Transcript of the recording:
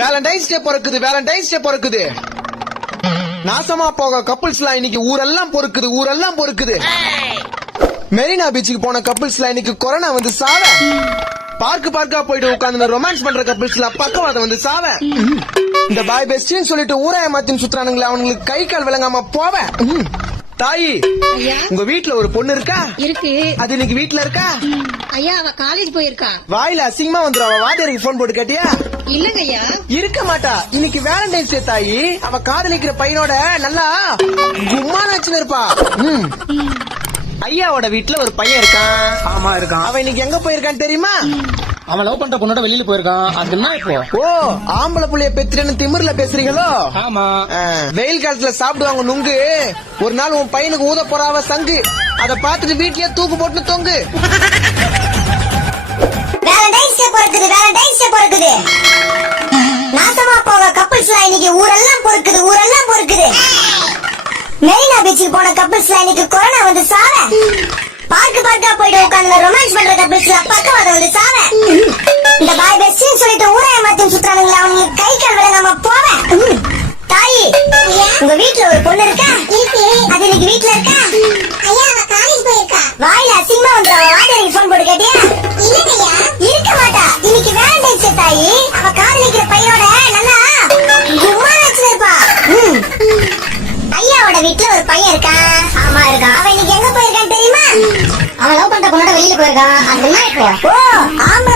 Valentine's டே பொறுக்குது, Valentine's டே பொறுக்குது. நாசமா போக கப்புள்ஸ்லாம் இன்னைக்கு ஊரெல்லாம் பொறுக்குது, ஊரெல்லாம் பொறுக்குது. மெரினா பீச்சுக்கு போன கப்புள்ஸ்லாம் இன்னைக்கு கொரோனா வந்து சாவ. பார்க்கா போயிட்டு உட்காந்து ரொமான்ஸ் பண்ற கப்புள்ஸ்லாம் பக்கவாதம் வந்து சாவ. இந்த பாய் பெஸ்டின்னு சொல்லிட்டு ஊராய மாத்தின்னு சுத்துறானுங்களே அவனுங்களுக்கு கை கால் விளங்காம போவ. தாயி, உங்க வீட்டுல ஒரு பொண்ணு இருக்கா? இருக்கு. அது இன்னைக்கு வீட்டுல இருக்கா? ஐயா, அவ காலேஜ் போயிருக்கா. வாயில அசிங்கமா வந்துடும். அவ வாத்தியாருக்கு போன் போட்டு கேட்டியா? இல்லங்க ஐயா, இருக்க மாட்டா. இன்னைக்கு வேலண்டைன்ஸ் டே தாயி. அவ காதலிக்கிற பையனோட நல்லா கும்மான வச்சுன்னு இருப்பா. ஐயாவோட வீட்டுல ஒரு பையன் இருக்கான். ஆமா இருக்கான். அவன் இன்னைக்கு எங்க போயிருக்கான்னு தெரியுமா? அவன் லவ் பண்ற பொண்ணோட வெளியில போயிருக்கான். அது என்ன இப்போ? ஓ, ஆம்பளை புள்ளைய பெத்துறேன்னு திமிர்ல பேசுறீங்களோ? ஆமா. வெயில் காலத்துல சாப்பிடுவாங்க நுங்கு. ஒரு நாள் உன் பையனுக்கு ஊத போறாவ சங்கு. அத பாத்துட்டு வீட்லயே தூக்கு போட்டு தொங்கு. வேலண்டைன்ஸ் டே பொறுக்குது, வேலண்டைன்ஸ் டே பொறுக்குது. நாசமா போக கப்புள்ஸ்லாம் இன்னைக்கு ஊரெல்லாம் பொறுக்குது, ஊரெல்லாம் பொறுக்குது. மெரினா பீச்சுக்கு போன கப்புள்ஸ்லாம் இன்னைக்கு கொரோனா வந்து சாவ. பார்க்கா போயிட்டு உட்காந்து ரொமான்ஸ் பண்ற கப்புள்ஸ்லாம் பக்கவாதம் வந்து சாவ. இந்த பாய் பெஸ்டின்னு சொல்லிட்டு ஊராய மாத்தின்னு சுத்துறானுங்களே அவனுங்களுக்கு கை கால் விளங்காம போவ. தாயி, உங்க வீட்டுல ஒரு பொண்ணு இருக்கா? இருக்கு. அது இன்னைக்கு வீட்டுல இருக்கா? ஐயா, அவ காலேஜ் போயிருக்கா. வாயில அசிங்கமா வந்துடும். அவ வாத்தியாருக்கு போன் போட்டு கேட்டியா? இல்லையா, இருக்க மாட்டா. இன்னைக்கு வேலண்டைன்ஸ் டே தாயி. அவ காதலிக்கிற பையனோட நல்லா கும்மான வச்சுன்னு இருப்பா. ஐயாவோட வீட்டுல ஒரு பையன் இருக்கான். ஆமா இருக்கான். அவன் இன்னைக்கு எங்க போயிருக்கான்னு தெரியுமா? அவன் லவ் பண்ற பொண்ணோட வெளியில போயிருக்கான். அது என்ன இப்போ? ஓ, ஆம்பளை